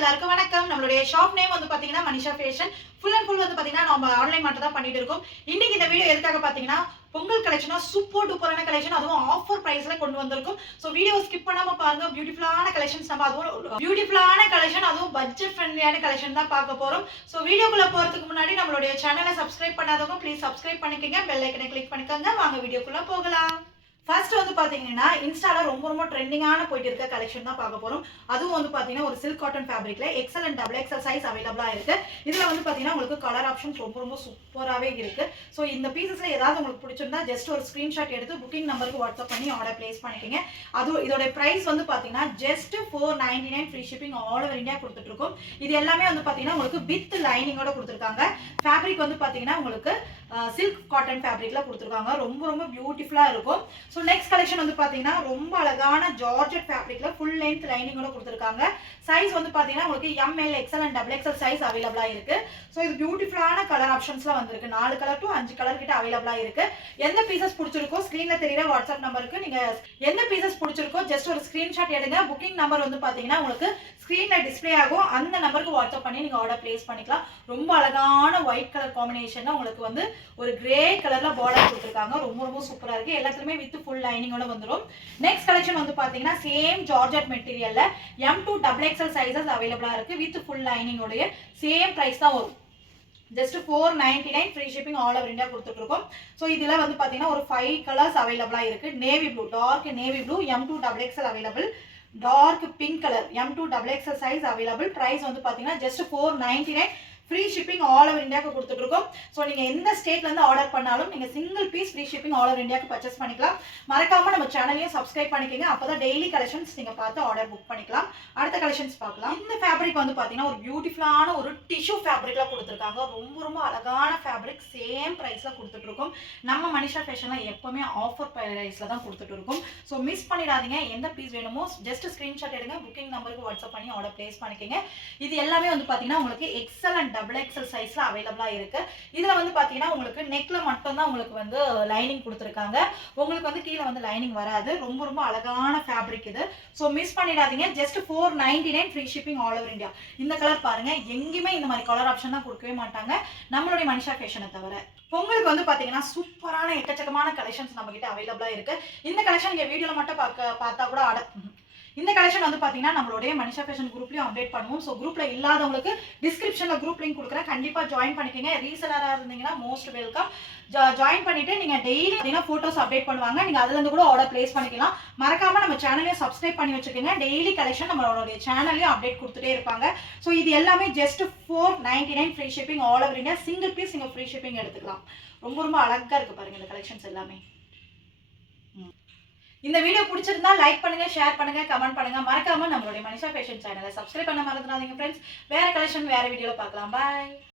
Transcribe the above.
எல்லாருக்கும் வணக்கம். நம்மளுடைய ஷாப் நேம் வந்து பாத்தீங்கன்னா Manisha fashion. Full and full வந்து பாத்தீங்கன்னா நம்ம ஆன்லைன் மட்டும் தான் பண்ணிட்டு இருக்கோம். இன்னைக்கு இந்த வீடியோ எதுக்காக பாத்தீங்கன்னா பொங்கல் கலெக்ஷனா சூப்பர் டூப்பரான கலெக்ஷன், அதுவும் ஆஃபர் பிரைஸ்ல கொண்டு வந்திருக்கும். சோ வீடியோ ஸ்கிப் பண்ணாம பாருங்க. பியூட்டிஃபுல்லான கலெக்ஷன்ஸ் நம்ம அதுவும் பியூட்டிஃபுல்லான கலெக்ஷன், அதுவும் பட்ஜெட் ஃப்ரெண்ட்லியான கலெக்ஷன் தான் பார்க்க போறோம். சோ வீடியோக்குள்ள போறதுக்கு முன்னாடி நம்மளுடைய சேனலை சப்ஸ்கிரைப் பண்ணாதவங்க ப்ளீஸ் சப்ஸ்கிரைப் பண்ணிக்கங்க, பெல் ஐக்கனை கிளிக் பண்ணிக்கோங்க. வாங்க வீடியோக்குள்ள போகலாம். ஃபர்ஸ்ட் வந்து பாத்தீங்கன்னா இன்ஸ்டால ரொம்ப ட்ரெண்டிங்கான போயிட்டு இருக்க கலெக்ஷன் தான் பார்க்க போறோம். அதுவும் வந்து பாத்தீங்கன்னா ஒரு சில்க் காட்டன் ஃபேப்ரிக்ல XL and double XL size அவைலபிளா இருக்கு. இதுல வந்து பாத்தீங்கன்னா உங்களுக்கு கலர் ஆப்ஷன்ஸ் ரொம்ப சூப்பராகவே இருக்கு. ஸோ இந்த பீசஸ்ல ஏதாவது உங்களுக்கு பிடிச்சிருந்தா ஜஸ்ட் ஒரு ஸ்கிரீன்ஷாட் எடுத்து புக்கிங் நம்பருக்கு வாட்ஸ்அப் பண்ணி ஆர்டர் பிளேஸ் பண்ணிக்கங்க. அதுவும் இதோட பிரைஸ் வந்து பாத்தீங்கன்னா just 499 free shipping all over India கொடுத்துட்டு இருக்கோம். இது எல்லாமே வந்து பாத்தீங்கன்னா உங்களுக்கு வித் லைனிங்கோட கொடுத்துருக்காங்க. ஃபேப்ரிக் வந்து பாத்தீங்கன்னா உங்களுக்கு சில்க் காட்டன் ஃபேப்ரிக்ல கொடுத்துருக்காங்க. ரொம்ப பியூட்டிஃபுல்லா இருக்கும். ஸோ நெக்ஸ்ட் கலெக்ஷன் வந்து பாத்தீங்கன்னா ரொம்ப அழகான ஜார்ஜெட் ஃபேப்ரிக்ல ஃபுல் லென்த் லைனிங்கோட கொடுத்துருக்காங்க. சைஸ் வந்து பாத்தீங்கன்னா உங்களுக்கு M L XL and double XL size அவைலபிளா இருக்கு. ஸோ இது பியூட்டிஃபுல்லான கலர் ஆப்ஷன்ஸ்ல வந்திருக்கு. 4 கலர் டு 5 கலர் கிட்ட அவைலபிளா இருக்கு. எந்த பீசஸ் பிடிச்சிருக்கோ ஸ்கிரீன்ல தெரியுற வாட்ஸ்அப் நம்பருக்கு நீங்க எந்த பீசஸ் பிடிச்சிருக்கோ ஜஸ்ட் ஒரு ஸ்கிரீன்ஷாட் எடுங்க. புக்கிங் நம்பர் வந்து பாத்தீங்கன்னா உங்களுக்கு ஸ்கிரீன்ல டிஸ்பிளே ஆகும். அந்த நம்பருக்கு வாட்ஸ்அப் பண்ணி நீங்க ஆர்டர் பிளேஸ் பண்ணிக்கலாம். ரொம்ப அழகான ஒயிட் கலர் காம்பினேஷன்ல உங்களுக்கு வந்து ஒரு கிரே கலர்ல பார்டர் கொடுத்துருக்காங்க. ரொம்ப சூப்பரா இருக்கு. எல்லாத்துலயுமே வித் ஃபுல் லைனிங்கோட வந்துரும். நெக்ஸ்ட் கலெக்ஷன் வந்து பாத்தீங்கன்னா சேம் ஜார்ஜெட் மெட்டீரியல்ல M2 டபுள் எக்ஸ்எல் சைஸஸ் அவைலபிளா இருக்கு. வித் ஃபுல் லைனிங்கோட சேம் பிரைஸ் தான் வரும். Just 499 free shipping all over India கொடுத்துட்டு இருக்கோம். ஸோ இதுல வந்து பாத்தீங்கன்னா ஒரு 5 கலர்ஸ் அவைலபிளா இருக்கு. Navy blue, dark navy blue M2 double XL available. Dark pink colour M2 double XL size available. Price வந்து பாத்தீங்கன்னா just 499 free shipping all over இந்தியாவுக்கு கொடுத்துட்டு இருக்கோம். ஸோ நீங்க எந்த ஸ்டேட்ல இருந்து ஆர்டர் பண்ணாலும் நீங்க single piece free shipping all over இந்தியாவுக்கு பர்ச்சேஸ் பண்ணிக்கலாம். மறக்காம நம்ம சேனலையும் சப்ஸ்கிரைப் பண்ணிக்கங்க. அப்பதான் டெய்லி கலெக்ஷன்ஸ் நீங்க பார்த்து ஆர்டர் புக் பண்ணிக்கலாம். அடுத்த கலெக்ஷன்ஸ் பார்க்கலாம். இந்த ஃபேப்ரிக் வந்து பாத்தீங்கன்னா ஒரு பியூட்டிஃபுல்லான ஒரு டிஷ்யூ ஃபேப்ரிக்ல கொடுத்துருக்காங்க. ரொம்ப அழகான ஃபேப்ரிக். சேம் பிரைஸ்ல கொடுத்துட்டு இருக்கோம். நம்ம மனிஷா ஃபேஷன்ல எப்பவுமே ஆஃபர் பிரைஸ்ல தான் கொடுத்துட்டு இருக்கோம். ஸோ மிஸ் பண்ணிடாதீங்க. எந்த பீஸ் வேணுமோ ஜஸ்ட் ஸ்கிரீன்ஷாட் எடுங்க. புக்கிங் நம்பருக்கு வாட்ஸ்அப் பண்ணி ஆர்டர் பிளேஸ் பண்ணிக்கங்க. இது எல்லாமே வந்து பாத்தீங்கன்னா உங்களுக்கு எக்ஸல் அண்ட் டபுள் எக்ஸ்எல் சைஸ்ல அவைலபிளா இருக்கு. இதுல வந்து பாத்தீங்கன்னா உங்களுக்கு நெக்ல மட்டும் தான் உங்களுக்கு வந்து லைனிங் கொடுத்திருக்காங்க. உங்களுக்கு வந்து கீழ வந்து லைனிங் வராது. ரொம்ப அழகான ஃபேப்ரிக் இது. சோ மிஸ் பண்ணிடாதீங்க. Just 499 free shipping all over India. இந்த கலர் பாருங்க. எங்கயுமே இந்த மாதிரி கலர் ஆப்ஷன் தான் கொடுக்கவே மாட்டாங்க நம்மளுடைய மனிஷா ஃபேஷனை தவிர. பொங்கலுக்கு வந்து பாத்தீங்கன்னா சூப்பரான எக்கச்சக்கமான கலெக்ஷன்ஸ் நம்ம கிட்ட அவைலபிளா இருக்கு. இந்த கலெக்ஷன் நீங்க வீடியோல மட்டும் பார்த்தா கூட இந்த கலெக்ஷன் வந்து பாத்தீங்கன்னா நம்மளுடைய மனிஷா ஃபேஷன் குரூப்லயும் அப்டேட் பண்ணுவோம். சோ குரூப்ல இல்லாதவங்களுக்கு டிஸ்கிரிப்ஷன்ல குரூப் லிங்க் கொடுக்குறேன். கண்டிப்பா ஜாயின் பண்ணிக்கங்க. ரீசெலரா இருந்தீங்கன்னா மோஸ்ட் வெல்கம். ஜாயின் பண்ணிட்டு நீங்க டெய்லி பாத்தீங்கன்னா போட்டோஸ் அப்டேட் பண்ணுவாங்க. நீங்க அதுல இருந்து கூட ஆர்டர் பிளேஸ் பண்ணிக்கலாம். மறக்காம நம்ம சேனலையும் சப்ஸ்கிரைப் பண்ணி வச்சுக்கோங்க. டெய்லி கலெக்ஷன் நம்மளுடைய சேனல்லையும் அப்டேட் கொடுத்துட்டே இருப்பாங்க. சோ இது எல்லாமே just 499 free shipping all over India. Single piece நீங்க ஃப்ரீ ஷிப்பிங் எடுத்துக்கலாம். ரொம்ப அழகா இருக்கு பாருங்க இந்த கலெக்ஷன்ஸ் எல்லாமே. இந்த வீடியோ பிடிச்சிருந்தா லைக் பண்ணுங்க, ஷேர் பண்ணுங்க, கமெண்ட் பண்ணுங்க. மறக்காம நம்மளுடைய மனிஷா ஃபேஷன் சேனலை சப்ஸ்கிரைப் பண்ண மறந்துடாதீங்க ஃப்ரெண்ட்ஸ். வேற கலெக்ஷன் வேற வீடியோல பார்க்கலாம். பாய்.